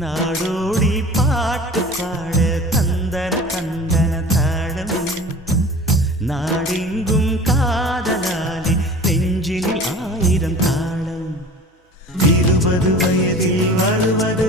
நாடோடி பாட்டு பாட தந்தன தந்தன தாளம் நாடெங்கும் காதலாலே நெஞ்சினில் 1000 தாளம் 20 வயதில் வருவது